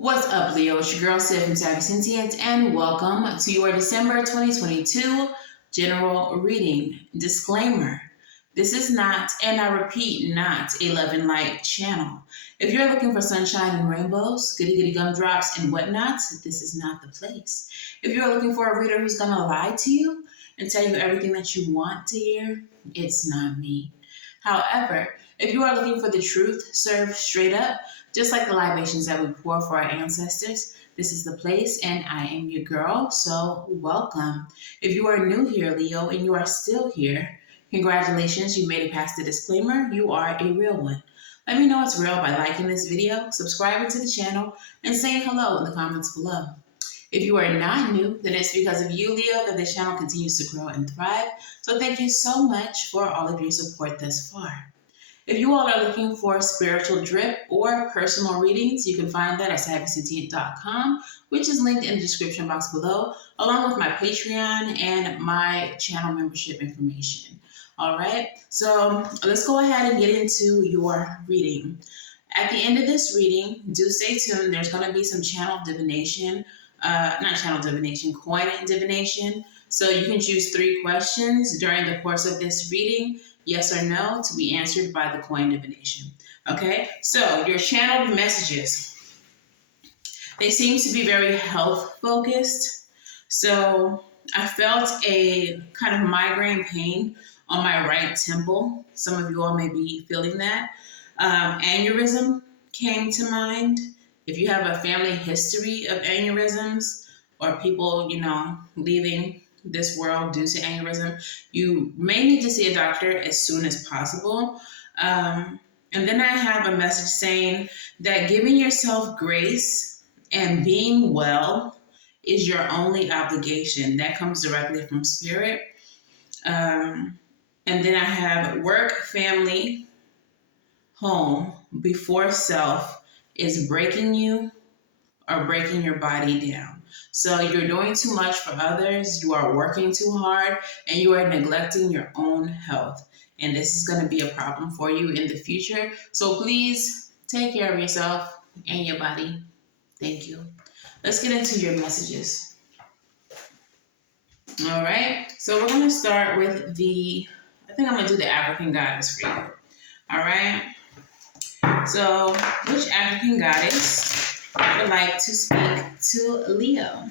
What's up, Leo? It's your girl, Savy from Savy Sentient, and welcome to your December 2022 general reading. Disclaimer. This is not, and I repeat, not a love and light channel. If you're looking for sunshine and rainbows, goody goody gumdrops and whatnot, this is not the place. If you're looking for a reader who's going to lie to you and tell you everything that you want to hear, it's not me. However, if you are looking for the truth served straight up, just like the libations that we pour for our ancestors, this is the place, and I am your girl, so welcome. If you are new here, Leo, and you are still here, congratulations, you made it past the disclaimer. You are a real one. Let me know it's real by liking this video, subscribing to the channel, and saying hello in the comments below. If you are not new, then it's because of you, Leo, that this channel continues to grow and thrive. So thank you so much for all of your support thus far. If you all are looking for spiritual drip or personal readings, you can find that at savysentient.com, which is linked in the description box below, along with my Patreon and my channel membership information. All right, so let's go ahead and get into your reading. At the end of this reading, do stay tuned. There's going to be some channel divination, coin divination. So you can choose 3 questions during the course of this reading, yes or no, to be answered by the coin divination. Okay, so your channeled messages, they seem to be very health focused. So I felt a kind of migraine pain on my right temple. Some of you all may be feeling that. Aneurysm came to mind. If you have a family history of aneurysms or people, leaving this world due to aneurysm, you may need to see a doctor as soon as possible. And then I have a message saying that giving yourself grace and being well is your only obligation. That comes directly from spirit. And then I have work, family, home before self is breaking you or breaking your body down. So you're doing too much for others, you are working too hard, and you are neglecting your own health. And this is going to be a problem for you in the future. So please take care of yourself and your body. Thank you. Let's get into your messages. All right. So we're going to start with I think I'm going to do the African goddess for you. All right. So which African goddess would like to speak to Leo?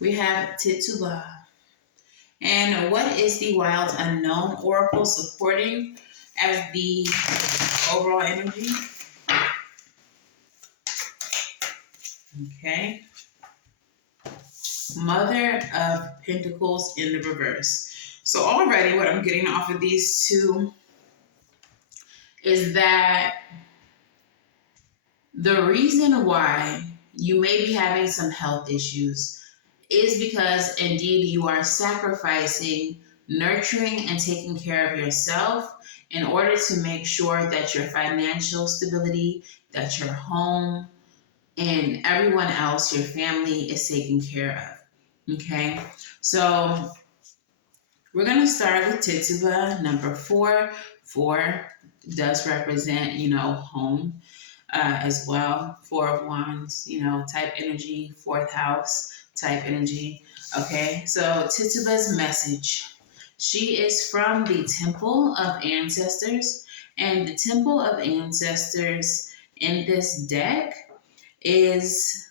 We have Tituba. And what is the Wild Unknown Oracle supporting as the overall energy? Okay. Mother of Pentacles in the reverse. So already what I'm getting off of these two is that the reason why you may be having some health issues is because indeed you are sacrificing nurturing and taking care of yourself in order to make sure that your financial stability, that your home, and everyone else, your family, is taken care of. Okay, so we're going to start with Tituba, number 4. 4 does represent, home as well. 4 of Wands, type energy, 4th house type energy. Okay, so Tituba's message. She is from the Temple of Ancestors, and the Temple of Ancestors in this deck is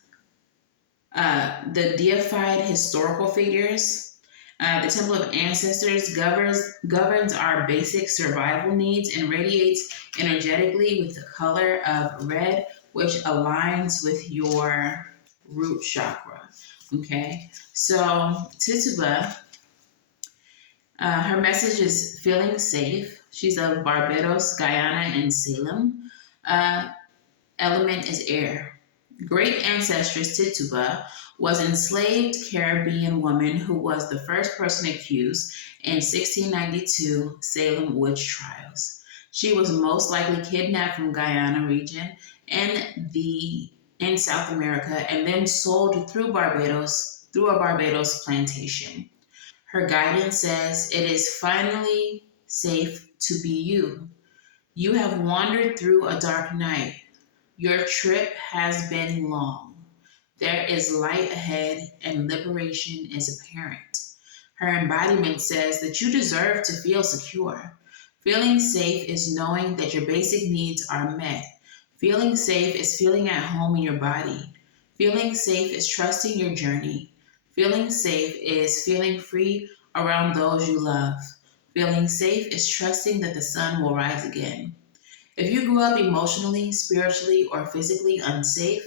the deified historical figures. The Temple of Ancestors governs our basic survival needs and radiates energetically with the color of red, which aligns with your root chakra. Okay, so Tituba, her message is feeling safe. She's of Barbados, Guyana, and Salem. Element is air. Great ancestress Tituba was an enslaved Caribbean woman who was the first person accused in 1692 Salem witch trials. She was most likely kidnapped from Guyana region in South America and then sold through a Barbados plantation. Her guidance says, "It is finally safe to be you. You have wandered through a dark night. Your trip has been long. There is light ahead and liberation is apparent. Her embodiment says that you deserve to feel secure. Feeling safe is knowing that your basic needs are met. Feeling safe is feeling at home in your body. Feeling safe is trusting your journey. Feeling safe is feeling free around those you love. Feeling safe is trusting that the sun will rise again. If you grew up emotionally, spiritually, or physically unsafe,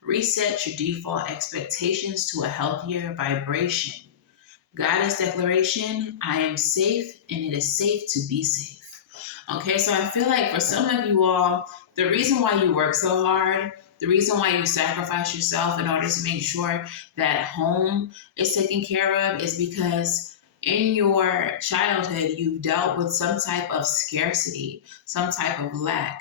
reset your default expectations to a healthier vibration. Goddess declaration, I am safe and it is safe to be safe. Okay, so I feel like for some of you all, the reason why you work so hard, the reason why you sacrifice yourself in order to make sure that home is taken care of is because in your childhood, you've dealt with some type of scarcity, some type of lack,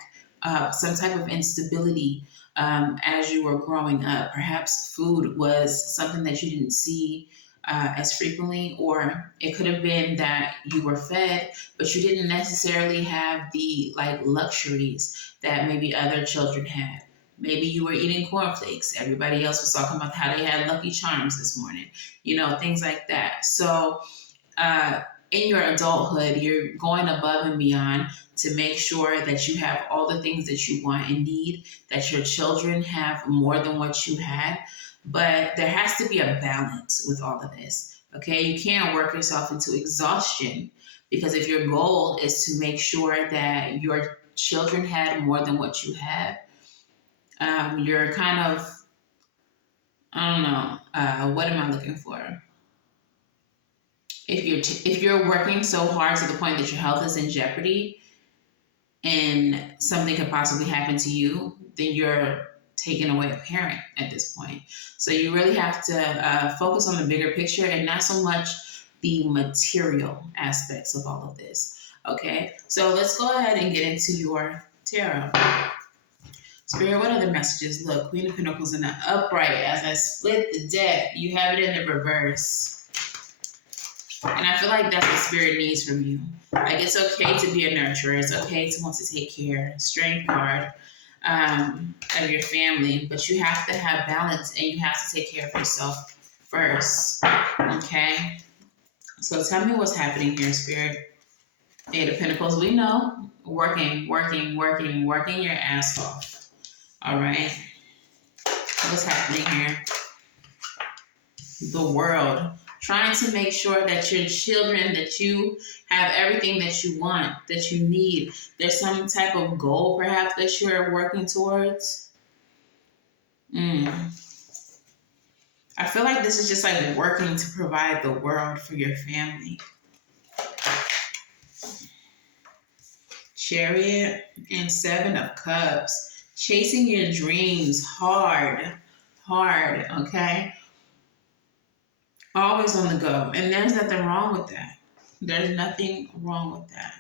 some type of instability as you were growing up. Perhaps food was something that you didn't see as frequently, or it could have been that you were fed, but you didn't necessarily have the like luxuries that maybe other children had. Maybe you were eating cornflakes. Everybody else was talking about how they had Lucky Charms this morning, things like that. So, in your adulthood, you're going above and beyond to make sure that you have all the things that you want and need, that your children have more than what you had. But there has to be a balance with all of this. Okay, you can't work yourself into exhaustion because if your goal is to make sure that your children had more than what you had, you're kind of, I don't know, what am I looking for? If you're working so hard to the point that your health is in jeopardy and something could possibly happen to you, then you're taking away a parent at this point. So you really have to focus on the bigger picture and not so much the material aspects of all of this. Okay, so let's go ahead and get into your tarot. Spirit, what are the messages? Look, Queen of Pentacles in the upright. As I split the deck, you have it in the reverse. And I feel like that's what Spirit needs from you. Like, it's okay to be a nurturer. It's okay to want to take care. Strength card of your family. But you have to have balance and you have to take care of yourself first. Okay? So tell me what's happening here, Spirit. Eight of Pentacles, we know. Working your ass off. All right? What's happening here? The world. Trying to make sure that your children, that you have everything that you want, that you need. There's some type of goal, perhaps, that you're working towards. I feel like this is just like working to provide the world for your family. Chariot and Seven of Cups. Chasing your dreams hard, okay? Always on the go. And there's nothing wrong with that. There's nothing wrong with that.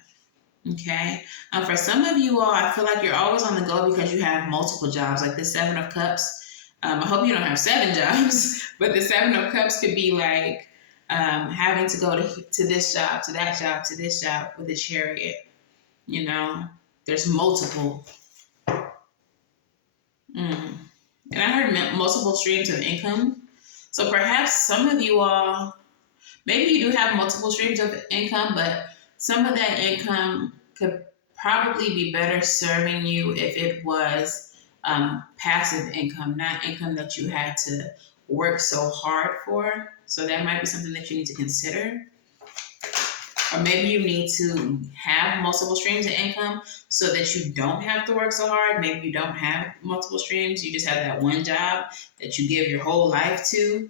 Okay? For some of you all, I feel like you're always on the go because you have multiple jobs. Like the Seven of Cups. I hope you don't have 7 jobs. But the Seven of Cups could be like having to go to this job, to that job, to this job with the Chariot. There's multiple. And I heard multiple streams of income. So perhaps some of you all, maybe you do have multiple streams of income, but some of that income could probably be better serving you if it was passive income, not income that you had to work so hard for. So that might be something that you need to consider. Or maybe you need to have multiple streams of income so that you don't have to work so hard. Maybe you don't have multiple streams. You just have that one job that you give your whole life to.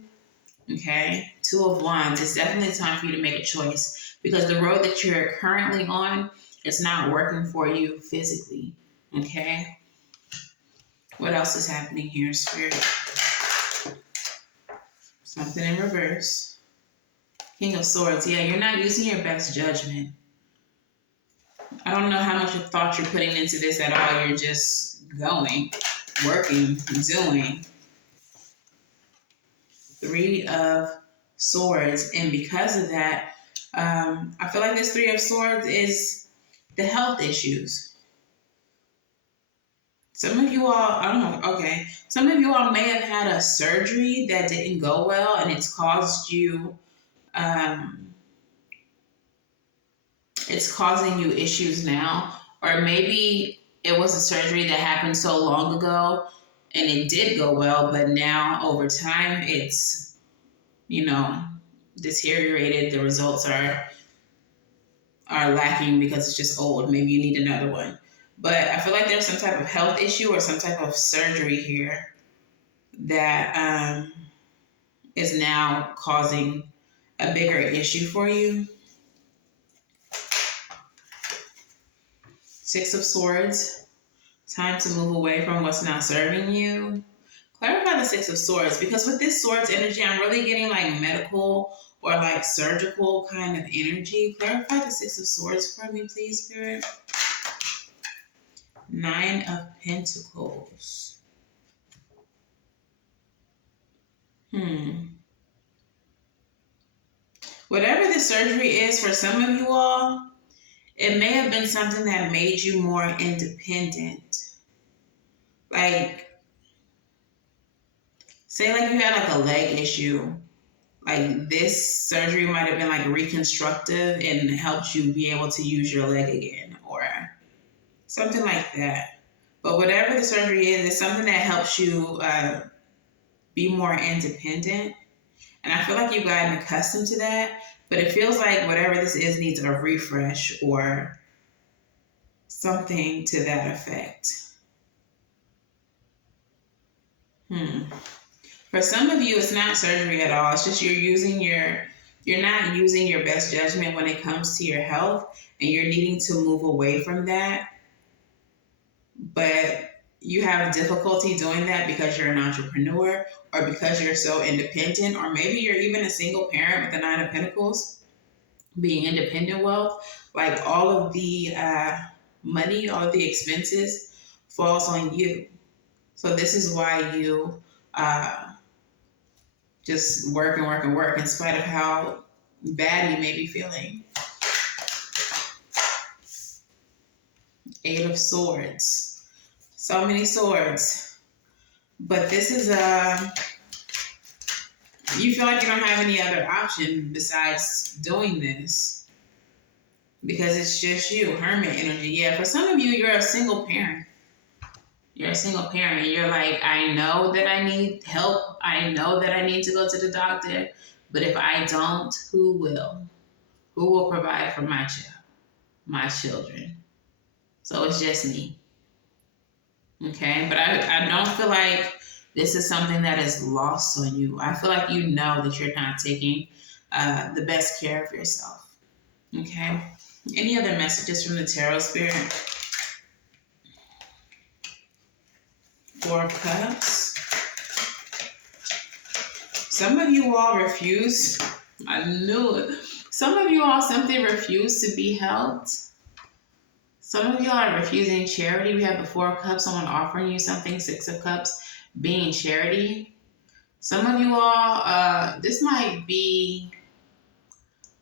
Okay? 2 of Wands. It's definitely time for you to make a choice because the road that you're currently on is not working for you physically. Okay? What else is happening here, Spirit? Something in reverse. King of Swords. Yeah, you're not using your best judgment. I don't know how much thought you're putting into this at all. You're just going, working, doing. 3 of Swords. And because of that, I feel like this 3 of Swords is the health issues. Some of you all, I don't know, okay. Some of you all may have had a surgery that didn't go well and um, it's causing you issues now. Or maybe it was a surgery that happened so long ago and it did go well, but now over time it's, you know, deteriorated. The results are lacking because it's just old. Maybe you need another one. But I feel like there's some type of health issue or some type of surgery here that is now causing a bigger issue for you. Six of Swords. Time to move away from what's not serving you. Clarify the Six of Swords, because with this Swords energy, I'm really getting like medical or like surgical kind of energy. Clarify the Six of Swords for me, please, Spirit. Nine of Pentacles. Whatever the surgery is for some of you all, it may have been something that made you more independent. Like, say like you had like a leg issue. Like this surgery might have been like reconstructive and helped you be able to use your leg again or something like that. But whatever the surgery is, it's something that helps you be more independent. And I feel like you've gotten accustomed to that, but it feels like whatever this is needs a refresh or something to that effect. For some of you, it's not surgery at all. It's just you're not using your best judgment when it comes to your health, and you're needing to move away from that. But you have difficulty doing that because you're an entrepreneur or because you're so independent, or maybe you're even a single parent with the Nine of Pentacles, being independent wealth. Like all of the money, all of the expenses falls on you. So this is why you just work and work and work in spite of how bad you may be feeling. Eight of Swords. So many swords. But this is you feel like you don't have any other option besides doing this because it's just you. Hermit energy. Yeah, for some of you, you're a single parent. You're a single parent. You're like, I know that I need help. I know that I need to go to the doctor. But if I don't, who will? Who will provide for my children? So it's just me. Okay? But I don't feel like this is something that is lost on you. I feel like you know that you're not taking the best care of yourself. Okay? Any other messages from the Tarot Spirit? Four of Cups. Some of you all refuse. I knew it. Some of you all simply refuse to be helped. Some of you all are refusing charity. We have the Four of Cups, someone offering you something. Six of Cups, being charity. Some of you all, this might be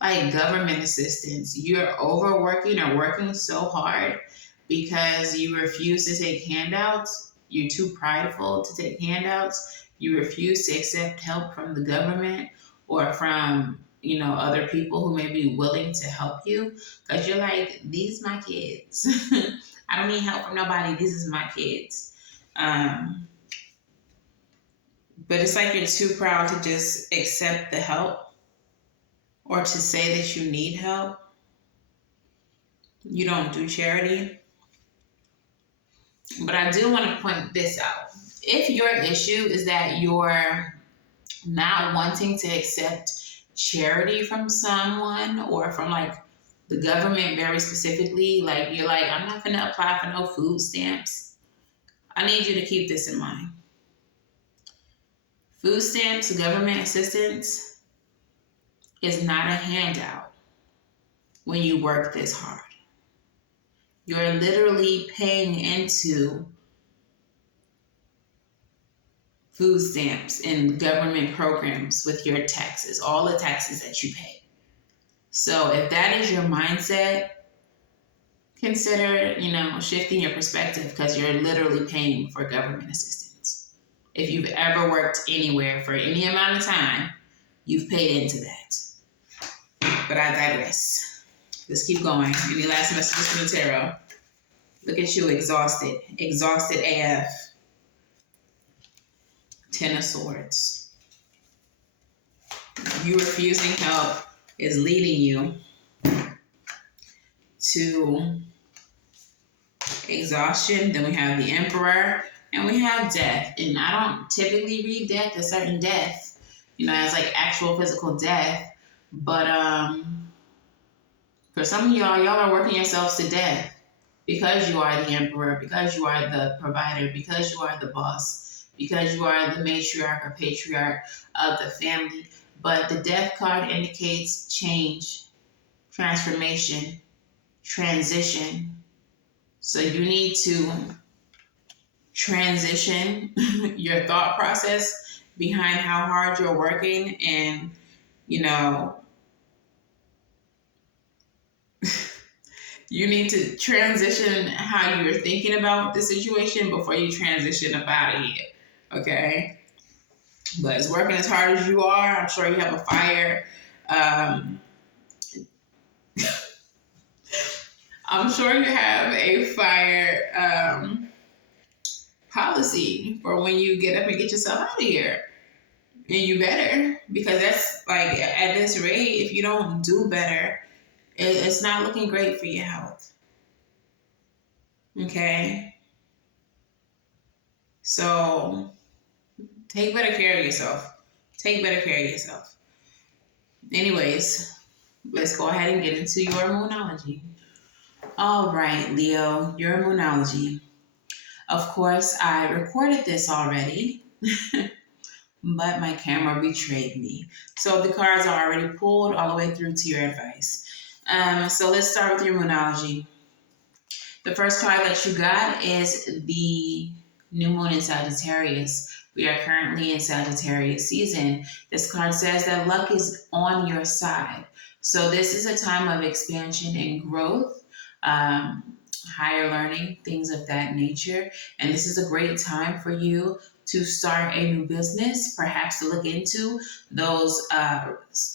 like government assistance. You're overworking or working so hard because you refuse to take handouts. You're too prideful to take handouts. You refuse to accept help from the government or from, other people who may be willing to help you because you're like, these my kids. I don't need help from nobody. These is my kids. But it's like you're too proud to just accept the help or to say that you need help. You don't do charity. But I do want to point this out. If your issue is that you're not wanting to accept charity from someone or from like the government very specifically, like you're like, I'm not going to apply for no food stamps. I need you to keep this in mind. Food stamps, government assistance is not a handout when you work this hard. You're literally paying into food stamps and government programs with your taxes, all the taxes that you pay. So if that is your mindset, consider, shifting your perspective because you're literally paying for government assistance. If you've ever worked anywhere for any amount of time, you've paid into that. But I digress. Let's keep going. Any last messages from the tarot? Look at you, exhausted. Exhausted AF. Ten of Swords. You refusing help is leading you to exhaustion. Then we have the Emperor, and we have death. And I don't typically read death as certain death, as like actual physical death. But for some of y'all are working yourselves to death because you are the Emperor, because you are the provider, because you are the boss, because you are the matriarch or patriarch of the family. But the death card indicates change, transformation, transition. So you need to transition your thought process behind how hard you're working, and you need to transition how you're thinking about the situation before you transition up out of here. Okay? But it's working as hard as you are. I'm sure you have a fire. I'm sure you have a fire policy for when you get up and get yourself out of here. And you better, because that's like, at this rate, if you don't do better, it's not looking great for your health. Okay? So take better care of yourself. Take better care of yourself. Anyways, let's go ahead and get into your Moonology. All right, Leo, your Moonology. Of course, I recorded this already, but my camera betrayed me. So the cards are already pulled all the way through to your advice. So let's start with your Moonology. The first card that you got is the new moon in Sagittarius. We are currently in Sagittarius season. This card says that luck is on your side. So this is a time of expansion and growth, higher learning, things of that nature. And this is a great time for you to start a new business, perhaps to look into those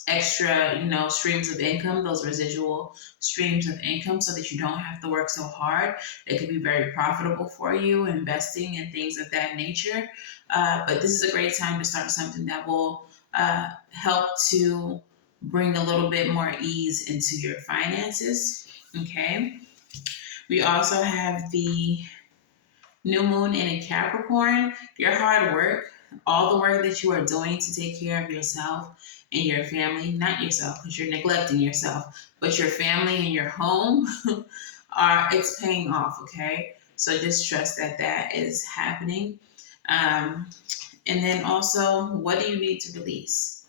extra, streams of income, those residual streams of income, so that you don't have to work so hard. It could be very profitable for you, investing and things of that nature. But this is a great time to start something that will help to bring a little bit more ease into your finances. Okay. We also have the new moon in Capricorn. Your hard work, all the work that you are doing to take care of yourself and your family, not yourself because you're neglecting yourself, but your family and your home, it's paying off, okay? So just trust that that is happening. And then also, what do you need to release?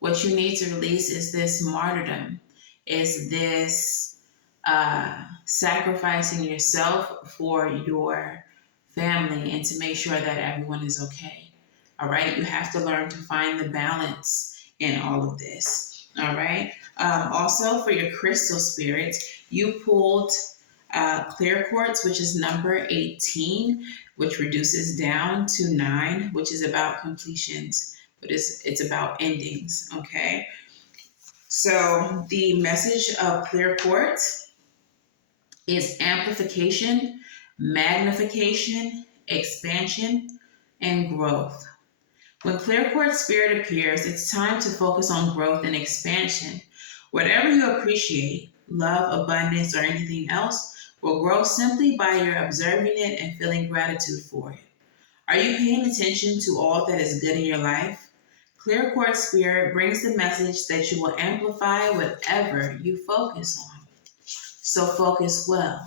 What you need to release is this martyrdom, is this sacrificing yourself for your family and to make sure that everyone is okay. All right. You have to learn to find the balance in all of this. All right. Also, for your crystal spirits, you pulled clear quartz, which is number 18, which reduces down to 9, which is about completions, but it's about endings. Okay. So the message of clear quartz is amplification, magnification, expansion, and growth. When clear quartz spirit appears, it's time to focus on growth and expansion. Whatever you appreciate, love, abundance, or anything else, will grow simply by your observing it and feeling gratitude for it. Are you paying attention to all that is good in your life? Clear quartz spirit brings the message that you will amplify whatever you focus on. So focus well.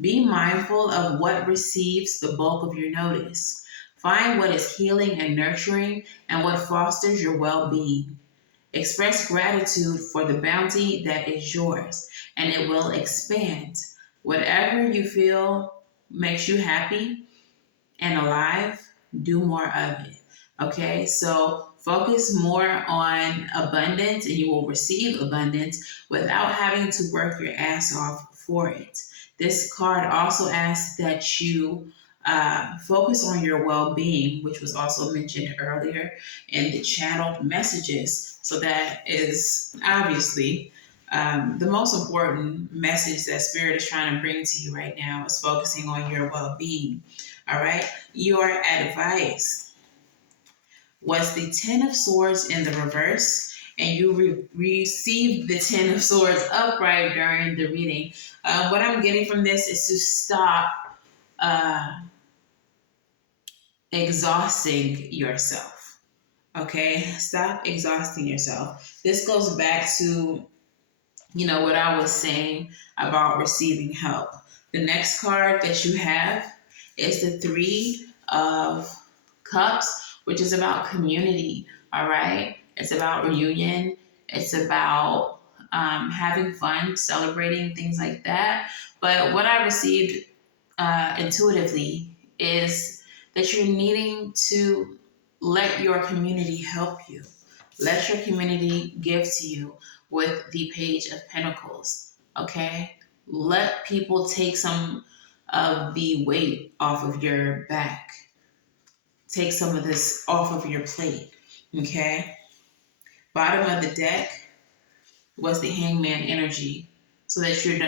Be mindful of what receives the bulk of your notice. Find what is healing and nurturing and what fosters your well-being. Express gratitude for the bounty that is yours, and it will expand. Whatever you feel makes you happy and alive, do more of it. Okay, so focus more on abundance and you will receive abundance without having to work your ass off for it. This card also asks that you focus on your well-being, which was also mentioned earlier in the channeled messages. So that is obviously the most important message that Spirit is trying to bring to you right now is focusing on your well-being. All right. Your advice was the Ten of Swords in the reverse, and you received the Ten of Swords upright during the reading. What I'm getting from this is to stop uh, exhausting yourself. Okay, stop exhausting yourself. This goes back to what I was saying about receiving help. The next card that you have is the Three of Cups, which is about community. All right, it's about reunion. It's about having fun, celebrating things like that. But what I received intuitively is that you're needing to let your community help you. Let your community give to you with the Page of Pentacles. Okay? Let people take some of the weight off of your back. Take some of this off of your plate. Okay? Bottom of the deck was the Hangman energy. So that you're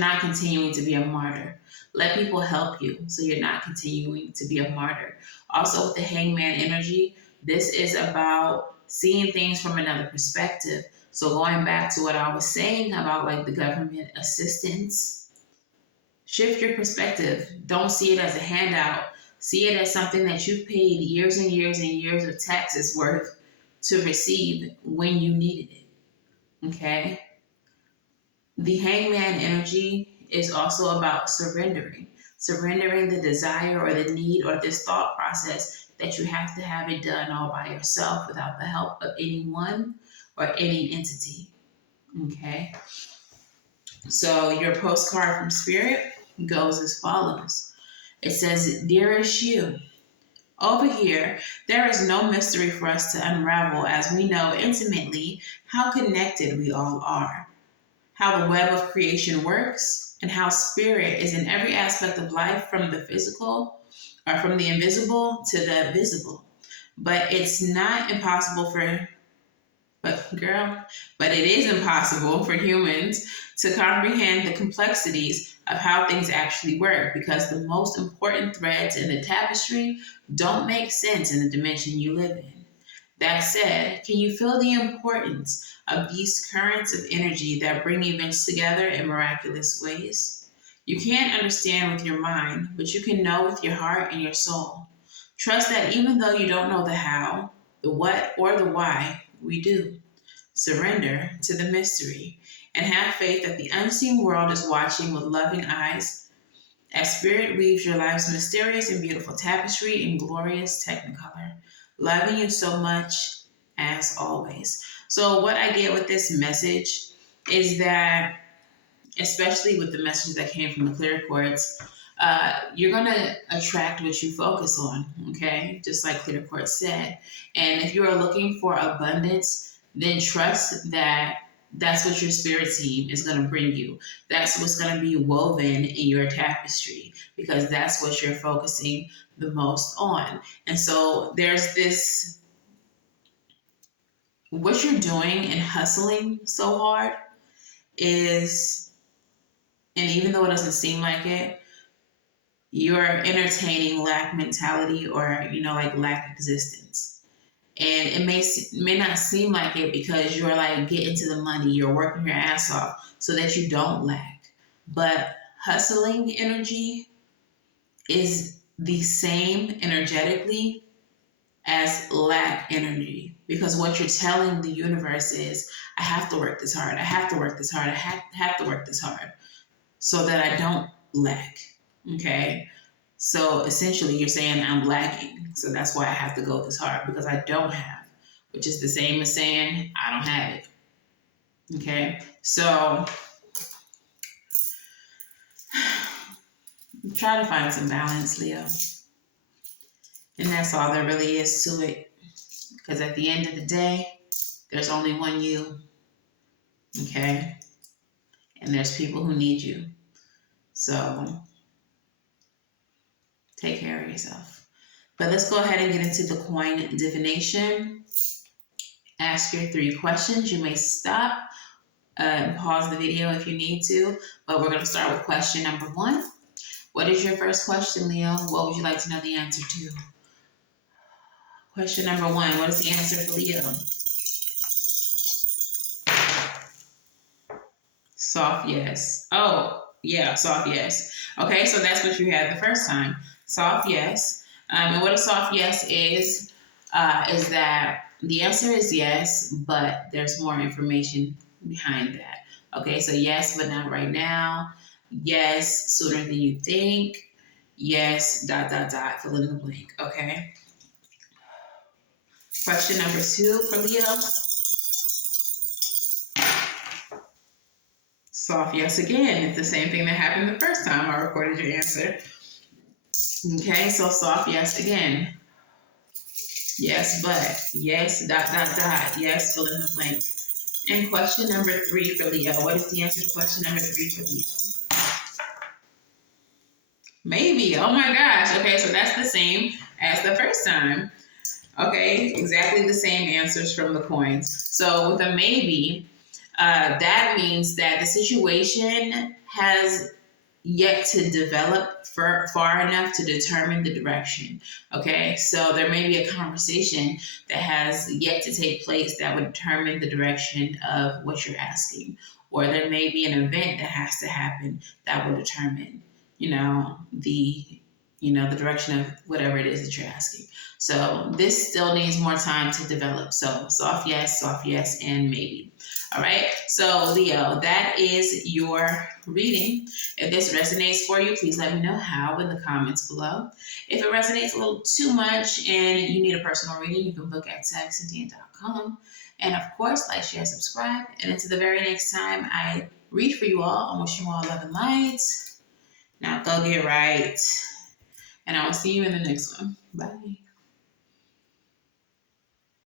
not continuing to be a martyr. Let people help you so you're not continuing to be a martyr. Also, with the Hangman energy, this is about seeing things from another perspective. So, going back to what I was saying about like the government assistance, shift your perspective. Don't see it as a handout. See it as something that you've paid years and years and years of taxes worth to receive when you needed it. Okay? The Hangman energy is also about surrendering. Surrendering the desire or the need or this thought process that you have to have it done all by yourself without the help of anyone or any entity. Okay? So your postcard from Spirit goes as follows. It says, Dearest you, over here, there is no mystery for us to unravel as we know intimately how connected we all are, how the web of creation works, and how spirit is in every aspect of life from the physical or from the invisible to the visible. But it's not impossible for, but it is impossible for humans to comprehend the complexities of how things actually work because the most important threads in the tapestry don't make sense in the dimension you live in. That said, can you feel the importance of these currents of energy that bring events together in miraculous ways? You can't understand with your mind, but you can know with your heart and your soul. Trust that even though you don't know the how, the what, or the why, we do. Surrender to the mystery and have faith that the unseen world is watching with loving eyes as Spirit weaves your life's mysterious and beautiful tapestry in glorious technicolor. Loving you so much as always. So what I get with this message is that, especially with the message that came from the clear quartz, you're going to attract what you focus on, okay? Just like clear quartz said. And if you are looking for abundance, then trust that that's what your spirit team is going to bring you. That's what's going to be woven in your tapestry because that's what you're focusing the most on. And so there's this, what you're doing and hustling so hard is, and even though it doesn't seem like it, you're entertaining lack mentality or, like lack existence. And it may not seem like it because you're like getting to the money, you're working your ass off so that you don't lack. But hustling energy is the same energetically as lack energy because what you're telling the universe is, I have to work this hard, I have to work this hard, I have to work this hard so that I don't lack. Okay? So essentially you're saying I'm lacking. So that's why I have to go this hard because I don't have, which is the same as saying I don't have it. Okay? So try to find some balance, Leo. And that's all there really is to it. Because at the end of the day, there's only one you. Okay? and there's people who need you. So take care of yourself. But let's go ahead and get into the coin divination. Ask your 3 questions. You may stop and pause the video if you need to, but we're going to start with question number 1. What is your first question, Leo? What would you like to know the answer to? Question number 1. What is the answer for Leo? Soft yes. Oh, yeah, soft yes. Okay, so that's what you had the first time. Soft yes. And what a soft yes is that the answer is yes, but there's more information behind that. Okay, so yes, but not right now. Yes, sooner than you think. Yes, ... fill in the blank. Okay. Question number 2 for Leo. Soft yes again. It's the same thing that happened the first time I recorded your answer. Okay, so soft yes again. Yes, but. Yes, ... Yes, fill in the blank. And question number 3 for Leo. What is the answer to question number 3 for Leo? Maybe. Oh my gosh. Okay, so that's the same as the first time. Okay, exactly the same answers from the coins. So with a maybe, that means that the situation has yet to develop far enough to determine the direction. Okay, so there may be a conversation that has yet to take place that would determine the direction of what you're asking, or there may be an event that has to happen that will determine, the direction of whatever it is that you're asking. So this still needs more time to develop. So soft yes, and maybe. All right. So Leo, that is your reading. If this resonates for you, please let me know how in the comments below. If it resonates a little too much and you need a personal reading, you can look at Sentient.com. And of course, like, share, subscribe. And until the very next time I read for you all, I wish you all love and light. Now go get right. And I will see you in the next one. Bye.